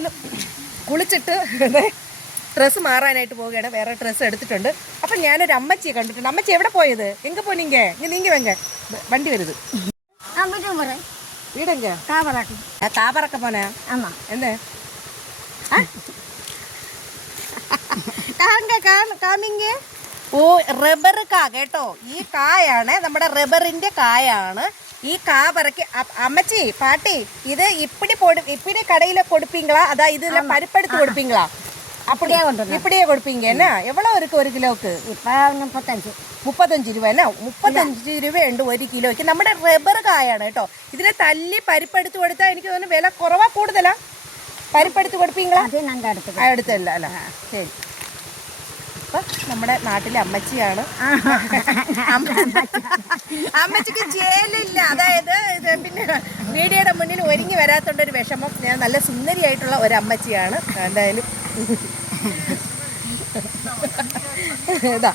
എന്തായാലും കുളിച്ചിട്ട് ഡ്രസ്സ് മാറാനായിട്ട് പോവുകയാണ്. വേറെ ഡ്രസ്സ് എടുത്തിട്ടുണ്ട്. അപ്പം ഞാനൊരു അമ്മച്ചിയെ കണ്ടിട്ടുണ്ട്. അമ്മച്ചി എവിടെ പോയത്? എങ്ക പോനീങ്ക? നീങ്ക വെങ്ക വണ്ടി വരുത് വീടെങ്ക കാപ്പറക്ക പോനാ എന്തേ കാമിങ്ക? ഓ റബ്ബർ കാ കേട്ടോ. ഈ കായാണ് നമ്മുടെ റബ്ബറിന്റെ കായാണ്. ഈ കാ പറക്കി അമ്മച്ചി പാട്ടി ഇത് ഇപ്പിടി കടയിലെ കൊടുപ്പീங்களா? അതാ ഇതിലെ പരിപ്പെടുത്ത് കൊടുപ്പീங்களா? அப்படியே இப்படியே கொடுப்பீங்க என்ன? எவ்வளோ இருக்கு ஒரு கிலோவுக்கு? இப்போ 35 രൂപ എന്നാ? 35 രൂപയുണ്ട് ഒരു കിലോയ്ക്ക്. നമ്മുടെ റബ്ബർ കായാണ് കേട്ടോ. ഇതിനെ തല്ലി പരിപ്പെടുത്ത് കൊടുത്താൽ എനിക്ക് തോന്നുന്നു വില കുറവാ കൂടുതലാ? പരിപ്പെടുത്ത് കൊടുപ്പീங்களா? അടുത്തല്ല അല്ല. ശരി. അപ്പം നമ്മുടെ നാട്ടിലെ അമ്മച്ചിയാണ്. അമ്മച്ചിക്ക് ജയിലില്ല. അതായത് പിന്നെ മീഡിയയുടെ മുന്നിൽ ഒരുങ്ങി വരാത്തോണ്ടൊരു വിഷമം. ഞാൻ നല്ല സുന്ദരിയായിട്ടുള്ള ഒരു അമ്മച്ചിയാണ്. എന്തായാലും ഇതാ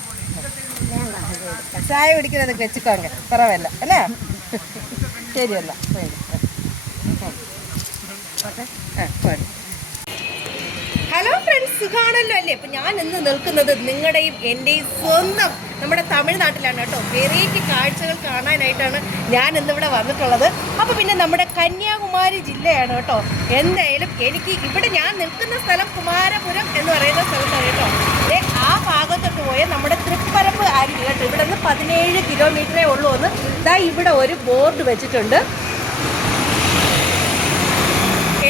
ചായ കുടിക്കുന്നത് വെച്ചിക്കോങ്ക കുറവല്ല അല്ലേ? ശരിയല്ല. ഹലോ ഫ്രണ്ട്സ്, സുഖാണല്ലോ അല്ലേ? അപ്പം ഞാൻ ഇന്ന് നിൽക്കുന്നത് നിങ്ങളുടെയും എൻ്റെയും സ്വന്തം നമ്മുടെ തമിഴ്നാട്ടിലാണ് കേട്ടോ. വെറൈറ്റി കാഴ്ചകൾ കാണാനായിട്ടാണ് ഞാൻ ഇന്നിവിടെ വന്നിട്ടുള്ളത്. അപ്പോൾ പിന്നെ നമ്മുടെ കന്യാകുമാരി ജില്ലയാണ് കേട്ടോ. എന്തായാലും എനിക്ക് ഇവിടെ ഞാൻ നിൽക്കുന്ന സ്ഥലം കുമാരപുരം എന്ന് പറയുന്ന സ്ഥലത്താണ് കേട്ടോ. ആ ഭാഗത്തോട്ട് പോയാൽ നമ്മുടെ തൃപ്പരപ്പ് അരുവി കേട്ടോ. ഇവിടെ നിന്ന് 17 കിലോമീറ്ററേ ഉള്ളൂ എന്ന് ഇതാ ഇവിടെ ഒരു ബോർഡ് വെച്ചിട്ടുണ്ട്.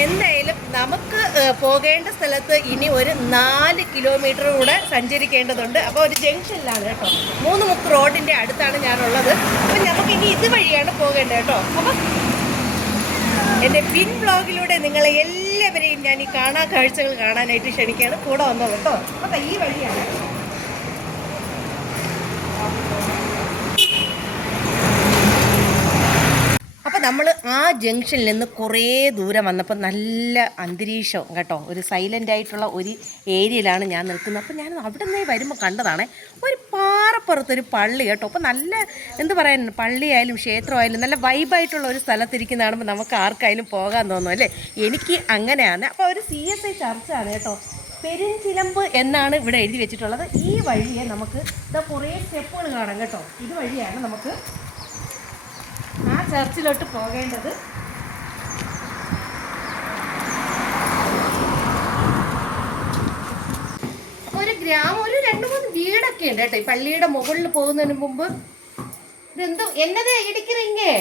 എന്തായാലും നമുക്ക് പോകേണ്ട സ്ഥലത്ത് ഇനി ഒരു 4 കിലോമീറ്റർ കൂടെ സഞ്ചരിക്കേണ്ടതുണ്ട്. അപ്പോൾ ഒരു ജംഗ്ഷനിലാണ് കേട്ടോ. 3 മുക്ക് റോഡിൻ്റെ അടുത്താണ് ഞാനുള്ളത്. അപ്പം നമുക്ക് ഇനി ഇതുവഴിയാണ് പോകേണ്ടത് കേട്ടോ. അപ്പം എൻ്റെ പിൻ ബ്ലോഗിലൂടെ നിങ്ങളെ എല്ലാവരെയും ഞാൻ ഈ കാഴ്ചകൾ കാണാനായിട്ട് ക്ഷണിക്കുകയാണ്. കൂടെ വന്നത് കേട്ടോ. അപ്പം ഈ വഴിയാണ്. അപ്പോൾ നമ്മൾ ആ ജംഗ്ഷനിൽ നിന്ന് കുറേ ദൂരം വന്നപ്പോൾ നല്ല അന്തരീക്ഷം കേട്ടോ. ഒരു സൈലൻ്റ് ആയിട്ടുള്ള ഒരു ഏരിയയിലാണ് ഞാൻ നിൽക്കുന്നത്. അപ്പോൾ ഞാൻ അവിടെ നിന്ന് വരുമ്പോൾ കണ്ടതാണേ ഒരു പാറപ്പുറത്തൊരു പള്ളി കേട്ടോ. അപ്പോൾ നല്ല എന്ത് പറയാൻ, പള്ളിയായാലും ക്ഷേത്രമായാലും നല്ല വൈബായിട്ടുള്ള ഒരു സ്ഥലത്തിരിക്കുന്ന കാണുമ്പോൾ നമുക്ക് ആർക്കായാലും പോകാൻ തോന്നും അല്ലേ? എനിക്ക് അങ്ങനെയാണ്. അപ്പോൾ ഒരു CSI ചർച്ചാണ് കേട്ടോ. പെരുഞ്ചിലമ്പ് എന്നാണ് ഇവിടെ എഴുതി വെച്ചിട്ടുള്ളത്. ഈ വഴിയെ നമുക്ക് കുറേ സ്റ്റെപ്പുകൾ കാണാം കേട്ടോ. ഇതുവഴിയാണ് നമുക്ക് ആ ചർച്ചിലോട്ട് പോകേണ്ടത്. ഒരു ഗ്രാമം, ഒരു 2-3 വീടൊക്കെ ഉണ്ട് കേട്ടോ ഈ പള്ളിയുടെ മുകളിൽ പോകുന്നതിന് മുമ്പ്. ഇതെന്തോ എന്നത് ഇടിക്കുന്നേ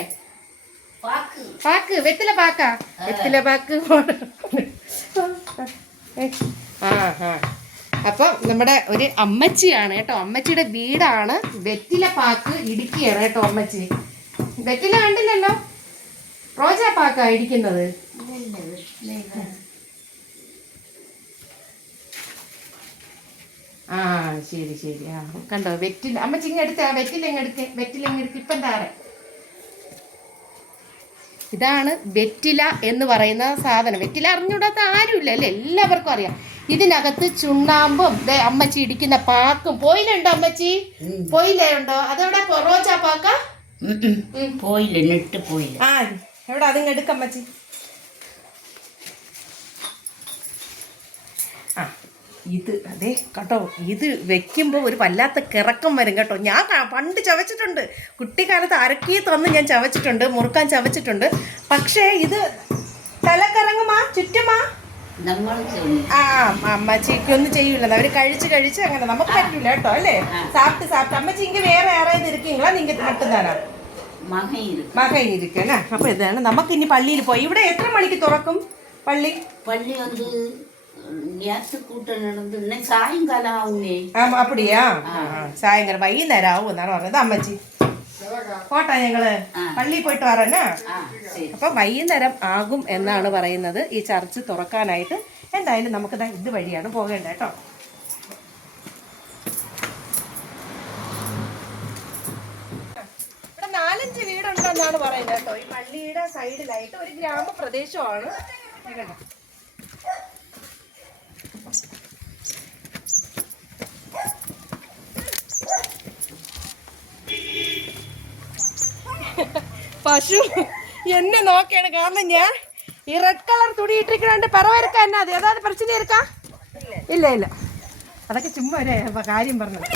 പാക്ക് വെറ്റില പാക്കാ? വെറ്റില പാക്ക്. അപ്പം നമ്മുടെ ഒരു അമ്മച്ചിയാണ് കേട്ടോ. അമ്മച്ചിയുടെ വീടാണ് വെറ്റില പാക്ക് ഇടിക്കുകയാണ് കേട്ടോ അമ്മച്ചി. വെറ്റില കണ്ടില്ലല്ലോ, റോജാ പാക്കാ ഇടിക്കുന്നത്. ആ ശരി ശരി. ആ കണ്ടോ വെറ്റില. അമ്മച്ചി ഇങ്ങെടുത്ത് വെറ്റില ഇങ്ങെടുക്ക് ഇപ്പം താറെ. ഇതാണ് വെറ്റില എന്ന് പറയുന്ന സാധനം. വെറ്റില അറിഞ്ഞുകൂടാത്ത ആരുമില്ല അല്ലേ? എല്ലാവർക്കും അറിയാം. ഇതിനകത്ത് ചുണ്ണാമ്പും അമ്മച്ചി ഇടിക്കുന്ന പാക്കും. പോയിലുണ്ടോ അമ്മച്ചി? പോയില്ലുണ്ടോ? അതെവിടെ? റോജാ പാക്ക പോയില്ല. ആ എവിടെ? അതിങ്ങ് എടുക്കാം അമ്മച്ചി. ആ ഇത് അതെ കേട്ടോ. ഇത് വെക്കുമ്പോൾ ഒരു വല്ലാത്ത കിറക്കം വരും കേട്ടോ. ഞാൻ പണ്ട് ചവച്ചിട്ടുണ്ട്. കുട്ടിക്കാലത്ത് അരക്കി തന്ന് ഞാൻ ചവച്ചിട്ടുണ്ട്, മുറുക്കാൻ ചവച്ചിട്ടുണ്ട്. പക്ഷേ ഇത് തലക്കറങ്ങുമാ ചുറ്റുമാ. ആ അമ്മച്ചിക്കൊന്നും ചെയ്യൂല. അവര് കഴിച്ച് അങ്ങനെ നമുക്ക് പറ്റൂല കേട്ടോ അല്ലേ? സാപ്പിട്ട് അമ്മച്ചി ഇങ്ങ വേറെ ആരായത് ഇരിക്കീங்களா? நீங்க மட்டும்தானா? മകൻ ഇരിക്കണേ. അപ്പൊ ഇതാണ് നമുക്ക് ഇനി പള്ളിയിൽ പോയി. ഇവിടെ എത്ര മണിക്ക് തുറക്കും പള്ളി? அப்படியா? സായങ്കാലം വൈകുന്നേരം ആവും എന്നാണ് പറഞ്ഞത് അമ്മച്ചി. പോട്ടെ, ഞങ്ങള് പള്ളിയിൽ പോയിട്ട് വരണേ. അപ്പൊ വൈകുന്നേരം ആകും എന്നാണ് പറയുന്നത് ഈ ചർച്ച് തുറക്കാനായിട്ട്. എന്തായാലും നമുക്ക് ഇത് വഴിയാണ് പോകേണ്ടത് കേട്ടോ. ഇവിടെ 4-5 വീടുണ്ടെന്നാണ് പറയുന്നത് കേട്ടോ. ഈ പള്ളിയുടെ സൈഡിലായിട്ട് ഒരു ഗ്രാമപ്രദേശമാണ്. പശു എന്നെ നോക്കിയാണ്. കാരണം ഞാൻ ഈ റെഡ് കളർ തുണി ഇട്ടിരിക്കണോണ്ട് പറവരക്ക എന്നാ അത് ഏതാത് പ്രശ്നം എടുക്കാ? ഇല്ല ഇല്ല, അതൊക്കെ ചുമ്മാ ഒരു കാര്യം പറഞ്ഞത്,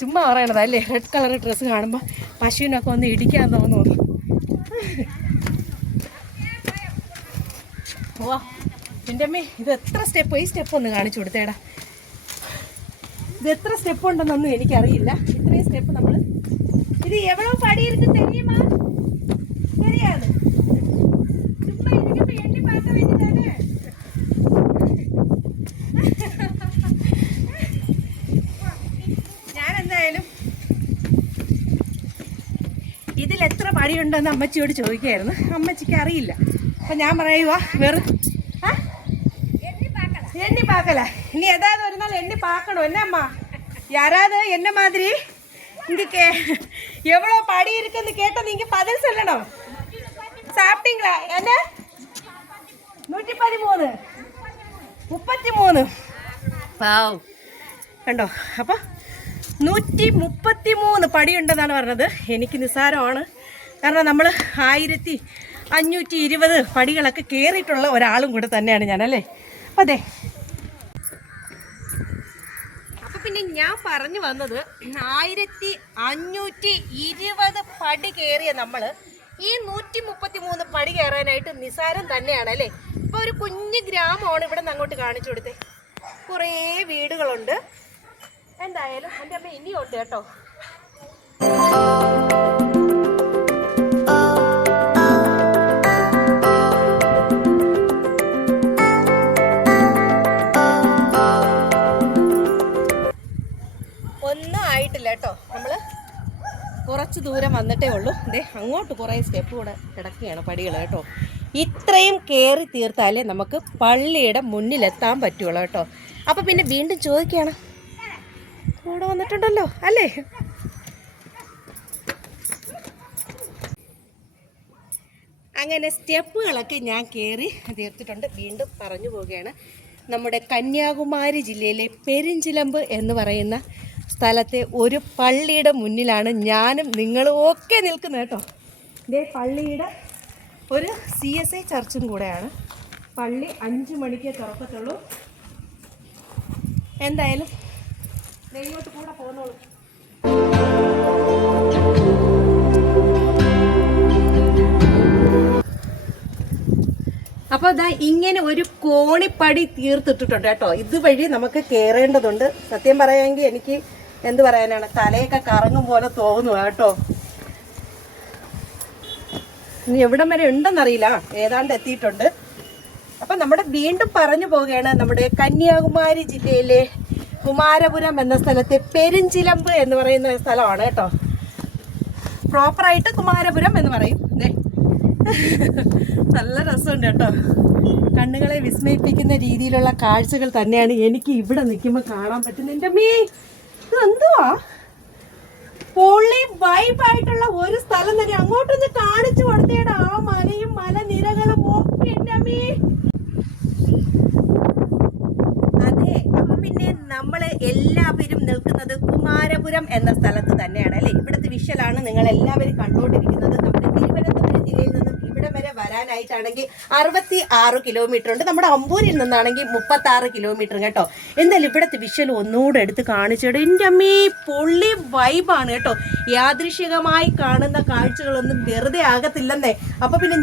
ചുമ്മാ പറയണതാ അല്ലേ. റെഡ് കളർ ഡ്രസ്സ് കാണുമ്പോൾ പശുവിനൊക്കെ ഒന്ന് ഇടിക്കാൻ തോന്നുന്നു. ഓ എൻ്റെ അമ്മേ, ഇത് എത്ര സ്റ്റെപ്പ്, ഈ സ്റ്റെപ്പ് ഒന്ന് കാണിച്ചു കൊടുത്തേടാ. ഇത് എത്ര സ്റ്റെപ്പ് ഉണ്ടെന്നൊന്നും എനിക്കറിയില്ല. ഇത്രയും സ്റ്റെപ്പ് നമ്മൾ ഇത് എവ്വളോ പടിയിരിക്കും தெரியுமா? தெரியாது. ചുമ്മാ ഇതിനിപ്പോ എണ്ണി பார்க்க വേണ്ടിയതാണ്. ഞാൻ എന്തായാലും ഇതിൽ എത്ര പടിയുണ്ടെന്ന് അമ്മച്ചിയോട് ചോദിക്കായിരുന്നു. അമ്മച്ചിക്ക് അറിയില്ല. അപ്പൊ ഞാൻ പറയുക വെറും எண்ணி பார்க்கல. நீ ஏதாவது ஒரு நாள் எண்ணி பார்க்கணும் என்னம்மா. யாராவது என்ன மாதிரி இங்கே எவ்வளோ படி இருக்குன்னு கேட்டால் நீங்கள் பதில் சொல்லணும். சாப்பிட்டீங்களா? என்ன 113 33 വാവ് കണ്ടോ. അപ്പോൾ 133 പടിയുണ്ടെന്നാണ് പറഞ്ഞത്. എനിക്ക് നിസ്സാരമാണ്, കാരണം നമ്മൾ 1520 പടികളൊക്കെ കയറിയിട്ടുള്ള ഒരാളും കൂടെ തന്നെയാണ് ഞാനല്ലേ. അപ്പം അതെ, അപ്പം പിന്നെ ഞാൻ പറഞ്ഞു വന്നത് 1520 പടി കയറിയ നമ്മൾ ഈ 133 പടി കയറാനായിട്ട് നിസാരം തന്നെയാണ് അല്ലേ. ഇപ്പോൾ ഒരു കുഞ്ഞു ഗ്രാമമാണ് ഇവിടെ നിന്ന് അങ്ങോട്ട് കാണിച്ചു കൊടുത്തേ. കുറേ വീടുകളുണ്ട്. എന്തായാലും എൻ്റെ അമ്മ ഇനിയുണ്ട് കേട്ടോ. ഒന്നും ആയിട്ടില്ല കേട്ടോ. നമ്മൾ കുറച്ച് ദൂരം വന്നിട്ടേ ഉള്ളൂ. ഇതേ അങ്ങോട്ട് കുറേ സ്റ്റെപ്പ് കൂടെ കിടക്കുകയാണ്, പടികൾ കേട്ടോ. ഇത്രയും കയറി തീർത്താലേ നമുക്ക് പള്ളിയുടെ മുന്നിലെത്താൻ പറ്റുള്ളൂ കേട്ടോ. അപ്പം പിന്നെ വീണ്ടും ചോദിക്കുകയാണ്, കൂടെ വന്നിട്ടുണ്ടല്ലോ അല്ലേ. അങ്ങനെ സ്റ്റെപ്പുകളൊക്കെ ഞാൻ കയറി തീർത്തിട്ടുണ്ട്. വീണ്ടും പറഞ്ഞു പോവുകയാണ്. നമ്മുടെ കന്യാകുമാരി ജില്ലയിലെ പെരിഞ്ചിലമ്പ് എന്ന് പറയുന്ന സ്ഥലത്തെ ഒരു പള്ളിയുടെ മുന്നിലാണ് ഞാനും നിങ്ങളും ഒക്കെ നിൽക്കുന്നത് കേട്ടോ. ഇതേ പള്ളിയുടെ ഒരു CSI ചർച്ചും കൂടെയാണ്. പള്ളി 5 മണിക്ക് തുറക്കത്തുള്ളൂ. എന്തായാലും ഇങ്ങോട്ട് കൂടെ പോകുന്നുള്ളൂ. അപ്പോൾ ഇതാ ഇങ്ങനെ ഒരു കോണിപ്പടി തീർത്തിട്ടിട്ടുണ്ട് കേട്ടോ. ഇതുവഴി നമുക്ക് കയറേണ്ടതുണ്ട്. സത്യം പറയാമെങ്കിൽ എനിക്ക് എന്ത് പറയാനാണ്, തലയൊക്കെ കറങ്ങും പോലെ തോന്നുക കേട്ടോ. ഇനി എവിടം വരെ ഉണ്ടെന്നറിയില്ല, ഏതാണ്ട് എത്തിയിട്ടുണ്ട്. അപ്പം നമ്മുടെ വീണ്ടും പറഞ്ഞു പോവുകയാണ്. നമ്മുടെ കന്യാകുമാരി ജില്ലയിലെ കുമാരപുരം എന്ന സ്ഥലത്തെ പെരിഞ്ചിലമ്പ് എന്ന് പറയുന്ന സ്ഥലമാണ് കേട്ടോ. പ്രോപ്പറായിട്ട് കുമാരപുരം എന്ന് പറയും. നല്ല രസമുണ്ട് കേട്ടോ. കണ്ണുകളെ വിസ്മയിപ്പിക്കുന്ന രീതിയിലുള്ള കാഴ്ചകൾ തന്നെയാണ് എനിക്ക് ഇവിടെ നിൽക്കുമ്പോൾ കാണാൻ പറ്റുന്നത്. എൻ്റെ മീ എന്തുവാ പൊള്ളി വൈബായിട്ടുള്ള ഒരു സ്ഥലം തന്നെ. അങ്ങോട്ടൊന്ന് കാണിച്ചു കൊടുത്തേടാ, ആ മലയും മലനിരകളും ഒക്കെ. എൻ്റെ മീ അതെ. അപ്പൊ പിന്നെ നമ്മൾ എല്ലാവരും നിൽക്കുന്നത് കുമാരപുരം എന്ന സ്ഥലത്ത് തന്നെയാണ് അല്ലേ. ഇവിടുത്തെ വിഷ്വലാണ് നിങ്ങൾ എല്ലാവരും കണ്ടുകൊണ്ടിരിക്കുന്നത്. നമ്മുടെ തിരുവനന്തപുരം ജില്ലയിൽ നിന്നും ഇവിടെ വരെ വരാനായിട്ടാണെങ്കിൽ 66 കിലോമീറ്റർ ഉണ്ട്. നമ്മുടെ അമ്പൂരിൽ നിന്നാണെങ്കിൽ 36 കിലോമീറ്റർ കേട്ടോ. എന്തായാലും ഇവിടുത്തെ വിഷ്വൽ ഒന്നുകൂടെ എടുത്ത് കാണിച്ചോട്ടെ. എൻ്റെ അമ്മേ പൊള്ളി വൈബാണ് കേട്ടോ. യാദൃശികമായി കാണുന്ന കാഴ്ചകളൊന്നും വെറുതെ ആകത്തില്ലെന്നേ. അപ്പൊ പിന്നെ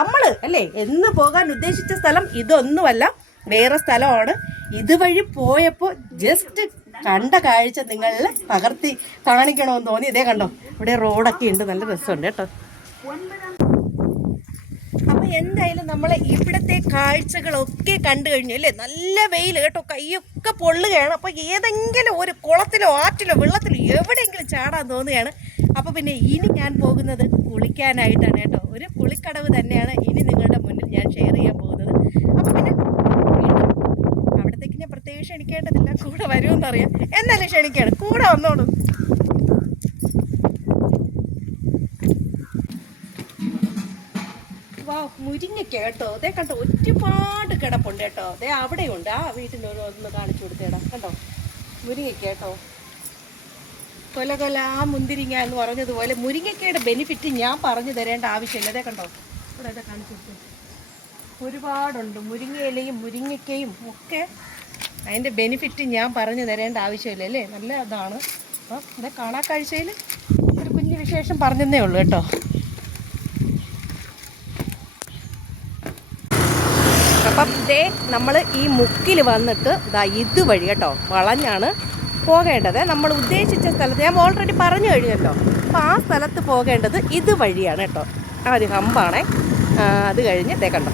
നമ്മൾ അല്ലേ എന്ന് പോകാൻ ഉദ്ദേശിച്ച സ്ഥലം ഇതൊന്നുമല്ല, വേറെ സ്ഥലമാണ്. ഇതുവഴി പോയപ്പോൾ ജസ്റ്റ് കണ്ട കാഴ്ച നിങ്ങളിൽ പകർത്തി കാണിക്കണമെന്ന് തോന്നി. ഇതേ കണ്ടോ, ഇവിടെ റോഡൊക്കെ ഉണ്ട്, നല്ല രസമുണ്ട് കേട്ടോ. അപ്പോൾ എന്തായാലും നമ്മൾ ഇവിടുത്തെ കാഴ്ചകളൊക്കെ കണ്ടു കഴിഞ്ഞു അല്ലേ. നല്ല വെയിൽ കേട്ടോ, കൈയൊക്കെ പൊള്ളുകയാണ്. അപ്പോൾ ഏതെങ്കിലും ഒരു കുളത്തിലോ ആറ്റിലോ വെള്ളത്തിലോ എവിടെയെങ്കിലും ചാടാൻ തോന്നുകയാണ്. അപ്പോൾ പിന്നെ ഇനി ഞാൻ പോകുന്നത് കുളിക്കാനായിട്ടാണ് കേട്ടോ. ഒരു കുളിക്കടവ് തന്നെയാണ് ഇനി നിങ്ങളുടെ മുന്നിൽ ഞാൻ ഷെയർ ചെയ്യാൻ പോകുന്നത്. അപ്പോൾ പിന്നെ അവിടത്തേക്ക് ഞാൻ പ്രത്യേകം ക്ഷണിക്കേണ്ടതില്ല, കൂടെ വരുമെന്നറിയാം. എന്നാലും ക്ഷണിക്കുകയാണ്, കൂടെ വന്നോളൂ. വാ, മുരിങ്ങയ്ക്ക കേട്ടോ. അതേ കണ്ടോ, ഒരുപാട് കിടപ്പുണ്ട് കേട്ടോ. അതേ അവിടെയുണ്ട്, ആ വീട്ടിൻ്റെ ഒന്ന് കാണിച്ചു കൊടുത്തേടാ. കണ്ടോ മുരിങ്ങയ്ക്ക കേട്ടോ. കൊല കൊല ആ മുന്തിരിങ്ങ എന്ന് പറഞ്ഞതുപോലെ മുരിങ്ങയ്ക്കയുടെ ബെനിഫിറ്റ് ഞാൻ പറഞ്ഞു തരേണ്ട ആവശ്യമില്ല. അതേ കണ്ടോ, ഇവിടെ ഇതാ കാണിച്ചു കൊടുത്തേ. ഒരുപാടുണ്ട്. മുരിങ്ങയിലയും മുരിങ്ങയ്ക്കയും ഒക്കെ അതിൻ്റെ ബെനിഫിറ്റ് ഞാൻ പറഞ്ഞു തരേണ്ട ആവശ്യമില്ല അല്ലേ. നല്ല ഇതാണ്. അപ്പം ഇത് കാണാൻ കാഴ്ചയിൽ ഒരു കുഞ്ഞു വിശേഷം പറഞ്ഞതേ ഉള്ളൂ കേട്ടോ. അപ്പം ഇതേ നമ്മൾ ഈ മുക്കിൽ വന്നിട്ട് ഇതുവഴി കേട്ടോ വളഞ്ഞാണ് പോകേണ്ടത്. നമ്മൾ ഉദ്ദേശിച്ച സ്ഥലത്ത് ഞാൻ ഓൾറെഡി പറഞ്ഞു കഴിഞ്ഞല്ലോ. അപ്പോൾ ആ സ്ഥലത്ത് പോകേണ്ടത് ഇതുവഴിയാണ് കേട്ടോ. ആ ഒരു ഹമ്പാണേ. അത് കഴിഞ്ഞ് കണ്ടോ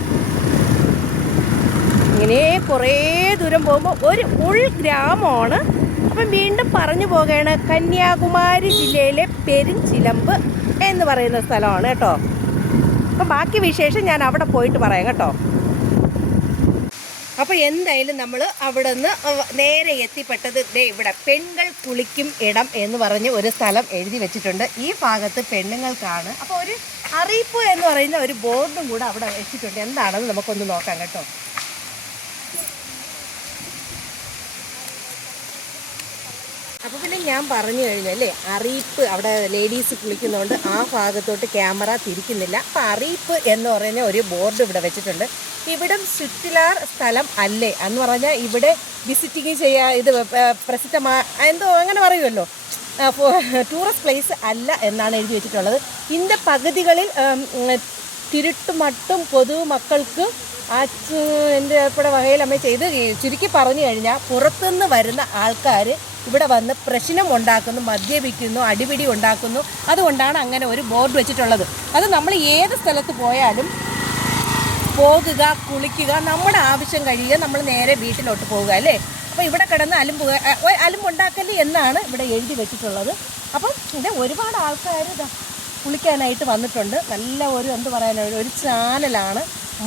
ഇങ്ങനെ കുറേ ദൂരം പോകുമ്പോൾ ഒരു ഉൾഗ്രാമമാണ്. അപ്പം വീണ്ടും പറഞ്ഞു പോവുകയാണ്, കന്യാകുമാരി ജില്ലയിലെ പെരിഞ്ചിലമ്പ് എന്ന് പറയുന്ന സ്ഥലമാണ് കേട്ടോ. അപ്പം ബാക്കി വിശേഷം ഞാൻ അവിടെ പോയിട്ട് പറയാം കേട്ടോ. അപ്പോൾ എന്തായാലും നമ്മൾ അവിടെ നിന്ന് നേരെ എത്തിപ്പെട്ടത് ഇവിടെ പെൺകൾ കുളിക്കും ഇടം എന്ന് പറഞ്ഞ് ഒരു സ്ഥലം എഴുതി വെച്ചിട്ടുണ്ട്. ഈ ഭാഗത്ത് പെണ്ണുങ്ങൾക്കാണ്. അപ്പോൾ ഒരു അറിയിപ്പ് എന്ന് പറയുന്ന ഒരു ബോർഡും കൂടെ അവിടെ വെച്ചിട്ടുണ്ട്. എന്താണെന്ന് നമുക്കൊന്ന് നോക്കാം കേട്ടോ. അപ്പോൾ പിന്നെ ഞാൻ പറഞ്ഞു കഴിഞ്ഞല്ലേ, അറിയിപ്പ് അവിടെ ലേഡീസ് കുളിക്കുന്നതുകൊണ്ട് ആ ഭാഗത്തോട്ട് ക്യാമറ തിരിക്കുന്നില്ല. അപ്പോൾ അറിയിപ്പ് എന്ന് പറയുന്ന ഒരു ബോർഡ് ഇവിടെ വെച്ചിട്ടുണ്ട്. ഇവിടം ചുറ്റിലാർ സ്ഥലം അല്ലേ എന്ന് പറഞ്ഞാൽ ഇവിടെ വിസിറ്റിങ് ഇത് എന്തോ അങ്ങനെ പറയുമല്ലോ, ടൂറിസ്റ്റ് പ്ലേസ് അല്ല എന്നാണ് എഴുതി വെച്ചിട്ടുള്ളത്. ഇതിൻ്റെ പകുതികളിൽ തിരുട്ടുമട്ടും പൊതുമക്കൾക്ക് എൻ്റെ ഉൾപ്പെടെ വകയിലമ്മ ചെയ്ത് ചുരുക്കി പറഞ്ഞു കഴിഞ്ഞാൽ പുറത്തുനിന്ന് വരുന്ന ആൾക്കാർ ഇവിടെ വന്ന് പ്രശ്നം ഉണ്ടാക്കുന്നു, മദ്യപിക്കുന്നു, അടിപിടി ഉണ്ടാക്കുന്നു. അതുകൊണ്ടാണ് അങ്ങനെ ഒരു ബോർഡ് വെച്ചിട്ടുള്ളത്. അത് നമ്മൾ ഏത് സ്ഥലത്ത് പോയാലും പോകുക, കുളിക്കുക, നമ്മുടെ ആവശ്യം കഴിയുക, നമ്മൾ നേരെ വീട്ടിലോട്ട് പോവുക അല്ലേ. അപ്പോൾ ഇവിടെ കിടന്ന് അലുമ്പുണ്ടാക്കല് എന്നാണ് ഇവിടെ എഴുതി വെച്ചിട്ടുള്ളത്. അപ്പം ഇത് ഒരുപാട് ആൾക്കാർ കുളിക്കാനായിട്ട് വന്നിട്ടുണ്ട്. നല്ല എന്ത് പറയാനാണ്, ഒരു ചാനലാണ്.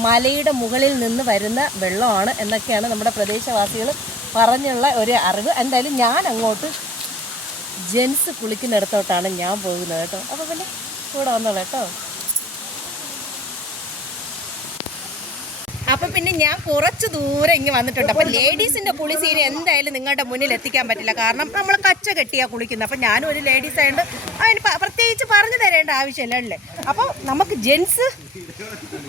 മലയുടെ മുകളിൽ നിന്ന് വരുന്ന വെള്ളമാണ് എന്നൊക്കെയാണ് നമ്മുടെ പ്രദേശവാസികൾ പറഞ്ഞുള്ള ഒരു അറിവ്. എന്തായാലും ഞാൻ അങ്ങോട്ട് ജെൻസ് കുളിക്കുന്നിടത്തോട്ടാണ് ഞാൻ പോകുന്നത് കേട്ടോ. അപ്പോൾ പിന്നെ കൂടെ വന്നോളൂ കേട്ടോ. അപ്പം പിന്നെ ഞാൻ കുറച്ച് ദൂരം ഇങ്ങ് വന്നിട്ടുണ്ട്. അപ്പം ലേഡീസിൻ്റെ കുളി സീൻ എന്തായാലും നിങ്ങളുടെ മുന്നിൽ എത്തിക്കാൻ പറ്റില്ല. കാരണം നമ്മൾ കച്ച കെട്ടിയാണ് കുളിക്കുന്നത്. അപ്പം ഞാനും ഒരു ലേഡീസ് ആയതുകൊണ്ട് അതിന് പ്രത്യേകിച്ച് പറഞ്ഞു തരേണ്ട ആവശ്യമില്ല അല്ലേ. അപ്പോൾ നമുക്ക് ജെൻസ്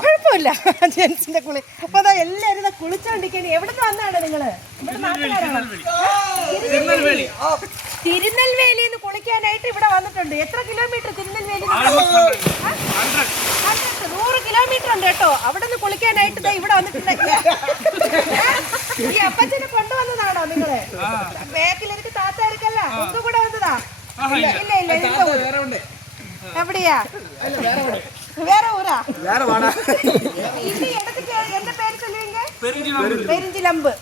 കുഴപ്പമില്ല, ജെൻസിൻ്റെ കുളി. അപ്പോൾ അതാ എല്ലാവരും ഇതാ കുളിച്ചോണ്ടിരിക്കുന്നത്. എവിടെ നിന്ന് വന്നാണ് നിങ്ങൾ? ഇവിടെ നാട്ടുകാരാണോ? തിരുനെൽവേലിയിൽ നിന്ന് കുളിക്കാനായിട്ട് ഇവിടെ വന്നിട്ടുണ്ട്. എത്ര കിലോമീറ്റർ തിരുനെൽവേലി? 100 കിലോമീറ്റർ ഉണ്ട് കേട്ടോ. അവിടെ നിന്ന് കുളിക്കാനായിട്ട് ഇവിടെ വന്നിട്ടുണ്ട്. ഈ അപ്പച്ചനെ കൊണ്ടുവന്നതാണോ നിങ്ങള്? ബാക്കിൽ എനിക്ക് താത്താർക്കല്ല, ഒന്നും കൂടെ വന്നതാ? ഇല്ല ഇല്ല ഇല്ല. എവിടെയാ? വേറെ ഊരാ? ഇനി ഇടയ്ക്ക് എന്റെ പേര് ചൊല്ലുവെങ്കിൽ പെരിഞ്ചിലമ്പ്,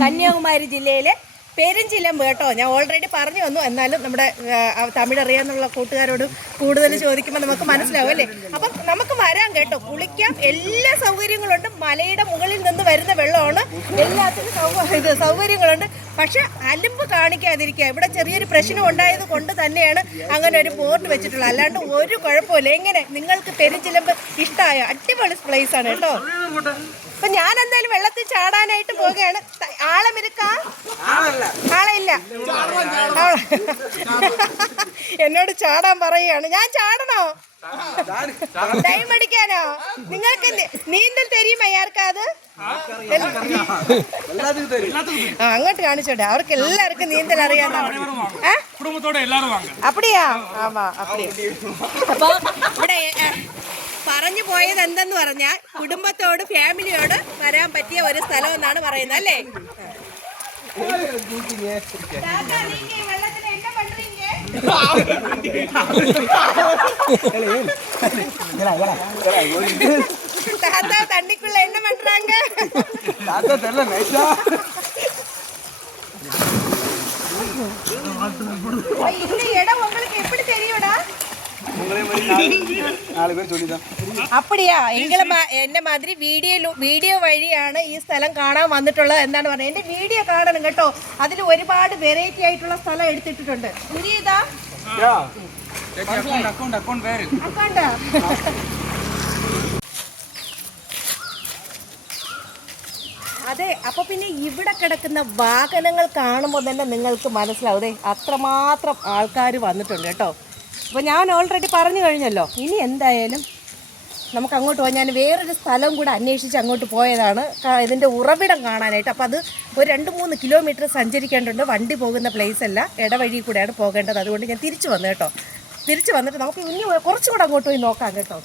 കന്യാകുമാരി ജില്ലയിലെ പെരിഞ്ചിലമ്പ് കേട്ടോ. ഞാൻ ഓൾറെഡി പറഞ്ഞു വന്നു. എന്നാലും നമ്മുടെ തമിഴ് അറിയാന്നുള്ള കൂട്ടുകാരോട് കൂടുതൽ ചോദിക്കുമ്പോൾ നമുക്ക് മനസ്സിലാവും അല്ലേ. അപ്പം നമുക്ക് വരാം കേട്ടോ, കുളിക്കാം, എല്ലാ സൗകര്യങ്ങളുണ്ട്. മലയുടെ മുകളിൽ നിന്ന് വരുന്ന വെള്ളമാണ്, എല്ലാത്തിനും സൗകര്യങ്ങളുണ്ട്. പക്ഷെ അലുമ്പ് കാണിക്കാതിരിക്കുക. ഇവിടെ ചെറിയൊരു പ്രശ്നം ഉണ്ടായത് കൊണ്ട് തന്നെയാണ് അങ്ങനെ ഒരു ബോർഡ് വെച്ചിട്ടുള്ളത്. അല്ലാണ്ട് ഒരു കുഴപ്പമില്ല. എങ്ങനെ നിങ്ങൾക്ക് പെരിഞ്ചിലമ്പ് ഇഷ്ടമായോ? അടിപൊളി പ്ലേസ് ആണ് കേട്ടോ. അപ്പൊ ഞാൻ എന്തായാലും വെള്ളത്തിൽ ചാടാനായിട്ട് പോവുകയാണ്. ആളമിരുക്കാ? ആളയില്ല. എന്നോട് ചാടാൻ പറയുകയാണ്. ഞാൻ ചാടണോ? ടൈം അടിക്കാനോ? നിങ്ങൾക്ക് നീന്തൽ തെരിയുമോ? ആർക്കാത്? അങ്ങോട്ട് കാണിച്ചോട്ടെ. അവർക്ക് എല്ലാവർക്കും നീന്തൽ അറിയാന്നാണ്. അപ്പടിയാ? ആമാ അപ്പടിയാ. അപ്പൊ ഇവിടെ പറഞ്ഞു പോയത് എന്തെന്ന് പറഞ്ഞാൽ കുടുംബത്തോട് ഫാമിലിയോട് വരാൻ പറ്റിയ ഒരു സ്ഥലം എന്നാണ് പറയുന്നത് അല്ലേ. தாத்தா தண்ணிக்குள்ள என்ன பண்றாங்க? தாத்தா தெரியல நைஸா. இந்த இடம் உங்களுக்கு எப்படி தெரியும்டா? அப்படியா? എന്നെ മാതിരി വീഡിയോ വഴിയാണ് ഈ സ്ഥലം കാണാൻ വന്നിട്ടുള്ളത് എന്നാണ് പറഞ്ഞത്. എന്റെ വീഡിയോ കാണണം കേട്ടോ. അതിൽ ഒരുപാട് വെറൈറ്റി ആയിട്ടുള്ള സ്ഥലം എടുത്തിട്ടുണ്ട്. ഇതാ അക്കൗണ്ട്. അതെ. അപ്പൊ പിന്നെ ഇവിടെ കിടക്കുന്ന വാഹനങ്ങൾ കാണുമ്പോൾ തന്നെ നിങ്ങൾക്ക് മനസ്സിലാവും അത്രമാത്രം ആൾക്കാർ വന്നിട്ടുണ്ട് കേട്ടോ. അപ്പോൾ ഞാൻ ഓൾറെഡി പറഞ്ഞു കഴിഞ്ഞല്ലോ. ഇനി എന്തായാലും നമുക്ക് അങ്ങോട്ട് പോകാൻ ഞാൻ വേറൊരു സ്ഥലം കൂടെ അന്വേഷിച്ച് അങ്ങോട്ട് പോയതാണ് ഇതിൻ്റെ ഉറവിടം കാണാനായിട്ട്. അപ്പോൾ അത് ഒരു 2-3 കിലോമീറ്റർ സഞ്ചരിക്കേണ്ടതുണ്ട്. വണ്ടി പോകുന്ന പ്ലേസ് അല്ല, ഇടവഴി കൂടെയാണ് പോകേണ്ടത്. അതുകൊണ്ട് ഞാൻ തിരിച്ചു വന്നു കേട്ടോ. തിരിച്ചു വന്നിട്ട് നമുക്ക് ഇനി കുറച്ചുകൂടെ അങ്ങോട്ട് പോയി നോക്കാം കേട്ടോ.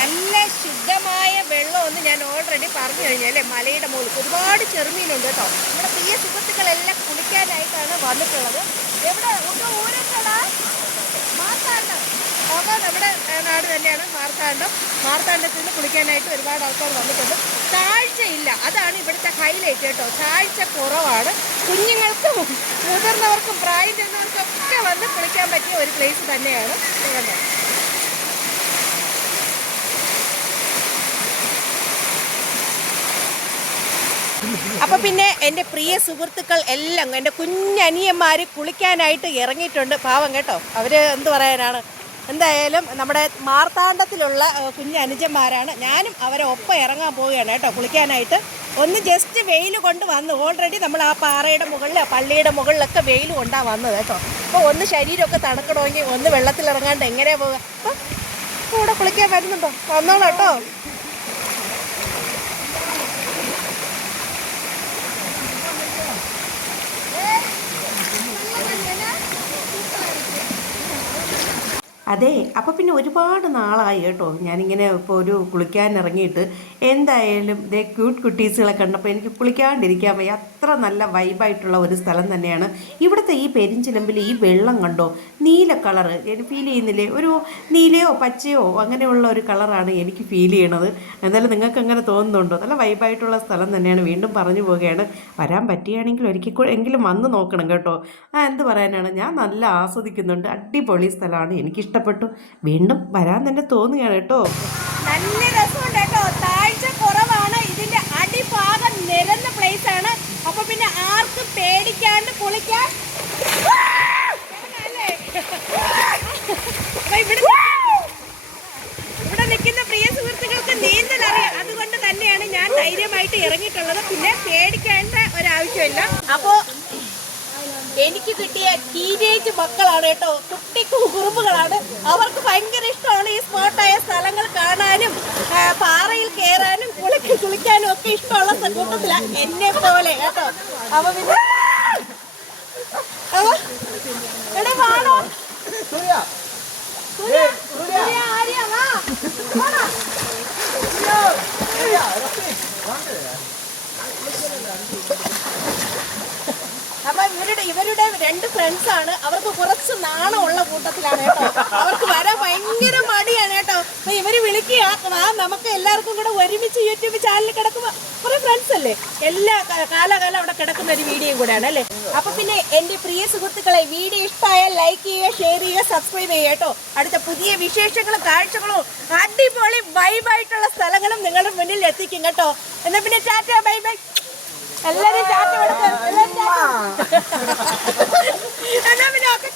നല്ല ശുദ്ധമായ വെള്ളമെന്ന് ഞാൻ ഓൾറെഡി പറഞ്ഞു കഴിഞ്ഞാൽ അല്ലേ. മലയുടെ മുകളിൽ ഒരുപാട് ചെറുമീനുണ്ട് കേട്ടോ. നമ്മുടെ പ്രിയ സുഹൃത്തുക്കളെല്ലാം കുളിക്കാനായിട്ടാണ് വന്നിട്ടുള്ളത്. എവിടെ ഊരക്കടാ മാർത്താണ്ഡം. അപ്പോൾ നമ്മുടെ നാട് തന്നെയാണ് മാർത്താണ്ഡം. മാർത്താണ്ഡത്തിൽ നിന്ന് കുളിക്കാനായിട്ട് ഒരുപാട് ആൾക്കാർ വന്നിട്ടുണ്ട്. താഴ്ചയില്ല, അതാണ് ഇവിടുത്തെ ഹൈലൈറ്റ് കേട്ടോ. താഴ്ച കുറവാണ്. കുഞ്ഞുങ്ങൾക്കും മുതിർന്നവർക്കും പ്രായം ചെന്നവർക്കും ഒക്കെ വന്ന് കുളിക്കാൻ പറ്റിയ ഒരു പ്ലേസ് തന്നെയാണ്. കണ്ടോ. അപ്പോൾ പിന്നെ എൻ്റെ പ്രിയ സുഹൃത്തുക്കൾ എല്ലാം എൻ്റെ കുഞ്ഞനിയന്മാർ കുളിക്കാനായിട്ട് ഇറങ്ങിയിട്ടുണ്ട്. പാവം കേട്ടോ, അവർ എന്ത് പറയാനാണ്. എന്തായാലും നമ്മുടെ മാർത്താണ്ഡത്തിലുള്ള കുഞ്ഞനുജന്മാരാണ്. ഞാനും അവരെ ഒപ്പം ഇറങ്ങാൻ പോവുകയാണ് കേട്ടോ കുളിക്കാനായിട്ട്. ഒന്ന് ജസ്റ്റ് വെയിൽ കൊണ്ട് വന്നു. ഓൾറെഡി നമ്മൾ ആ പാറയുടെ മുകളിൽ പള്ളിയുടെ മുകളിലൊക്കെ വെയിൽ കൊണ്ടാണ് വന്നത് കേട്ടോ. അപ്പോൾ ഒന്ന് ശരീരമൊക്കെ തണുക്കണമെങ്കിൽ ഒന്ന് വെള്ളത്തിലിറങ്ങാണ്ട് എങ്ങനെയാണ് പോവുക. അപ്പോൾ കൂടെ കുളിക്കാൻ വരുന്നുണ്ടോ? വന്നോളാം കേട്ടോ. അതെ, അപ്പോൾ പിന്നെ ഒരുപാട് നാളായി കേട്ടോ ഞാനിങ്ങനെ ഇപ്പോൾ ഒരു കുളിക്കാൻ ഇറങ്ങിയിട്ട്. എന്തായാലും ഇതേ ക്യൂട്ട് കുട്ടീസുകളെ കണ്ടപ്പോൾ എനിക്ക് കുളിക്കാണ്ടിരിക്കാൻ വയ്യ. അത്ര നല്ല വൈബായിട്ടുള്ള ഒരു സ്ഥലം തന്നെയാണ്. ഇവിടുത്തെ ഈ പെരിഞ്ചിലമ്പിൽ ഈ വെള്ളം കണ്ടോ, നീല കളറ് എനിക്ക് ഫീൽ ചെയ്യുന്നില്ലേ? ഒരു നീലയോ പച്ചയോ അങ്ങനെയുള്ള ഒരു കളറാണ് എനിക്ക് ഫീൽ ചെയ്യണത്. എന്തായാലും നിങ്ങൾക്ക് അങ്ങനെ തോന്നുന്നുണ്ടോ? നല്ല വൈബായിട്ടുള്ള സ്ഥലം തന്നെയാണ്. വീണ്ടും പറഞ്ഞു പോവുകയാണ്. വരാൻ പറ്റുകയാണെങ്കിൽ ഒരിക്കൽ എങ്കിലും വന്ന് നോക്കണം കേട്ടോ. എന്ത് പറയാനാണ്, ഞാൻ നല്ല ആസ്വദിക്കുന്നുണ്ട്. അടിപൊളി സ്ഥലമാണ്, എനിക്കിഷ്ടപ്പെട്ടു. വീണ്ടും വരാൻ തന്നെ തോന്നുകയാണ് കേട്ടോ. നല്ല രസമുണ്ട് കേട്ടോ. താഴ്ച കുറവാണ്. ഇതിന്റെ അടിഭാഗം നിരന്ന പ്ലേസ് ആണ്. അപ്പൊ പിന്നെ ആർക്കും പേടിക്കാണ്ട് കുളിക്കാൻ ഇവിടെ നിൽക്കുന്ന പ്രിയ സുഹൃത്തുക്കൾക്ക് നീന്തൽ അറിയാം. അതുകൊണ്ട് തന്നെയാണ് ഞാൻ ധൈര്യമായിട്ട് ഇറങ്ങിയിട്ടുള്ളത്. പിന്നെ പേടിക്കേണ്ട ഒരാവശ്യമില്ല. അപ്പോ എനിക്ക് കിട്ടിയ ടീനേജ് മക്കളാണ് കേട്ടോ, കുട്ടി കുറുമ്പുകളാണ്. അവർക്ക് ഭയങ്കര ഇഷ്ടമാണ് ഈ സ്പോട്ടായ സ്ഥലങ്ങൾ കാണാനും പാറയിൽ കയറാനും കുളിക്കാനും ഒക്കെ ഇഷ്ടമുള്ള കൂട്ടത്തിലാണ് എന്നെ പോലെ കേട്ടോ. അപ്പൊ പിന്നെ എവിടെ വാണോ അപ്പൊ ഇവരുടെ 2 ഫ്രണ്ട്സാണ്. അവർക്ക് കുറച്ച് നാണമുള്ള കൂട്ടത്തിലാണ് കേട്ടോ. അവർക്ക് വരാൻ ഭയങ്കര മടിയാണ് കേട്ടോ. അപ്പൊ ഇവര് വിളിക്കുക, നമുക്ക് എല്ലാവർക്കും കൂടെ ഒരുമിച്ച് യൂട്യൂബ് ചാനലിൽ കിടക്കുമ്പോ കുറെ ഫ്രണ്ട്സ് അല്ലേ, എല്ലാ കാലാകാലം അവിടെ കിടക്കുന്ന ഒരു വീഡിയോയും കൂടെയാണ് അല്ലേ. അപ്പൊ പിന്നെ എന്റെ പ്രിയ സുഹൃത്തുക്കളെ, വീഡിയോ ഇഷ്ടമായാൽ ലൈക്ക് ചെയ്യുക, ഷെയർ ചെയ്യുക, സബ്സ്ക്രൈബ് ചെയ്യുക കേട്ടോ. അടുത്ത പുതിയ വിശേഷങ്ങളും കാഴ്ചകളും അടിപൊളി വൈബായിട്ടുള്ള സ്ഥലങ്ങളും നിങ്ങളുടെ മുന്നിൽ എത്തിക്കും കേട്ടോ. എന്നാ പിന്നെ ടാറ്റ, ബൈ ബൈ. എല്ലാരും ചാറ്റ കൊടുക്കും. എന്നാ പിന്നെ ഓക്കെ.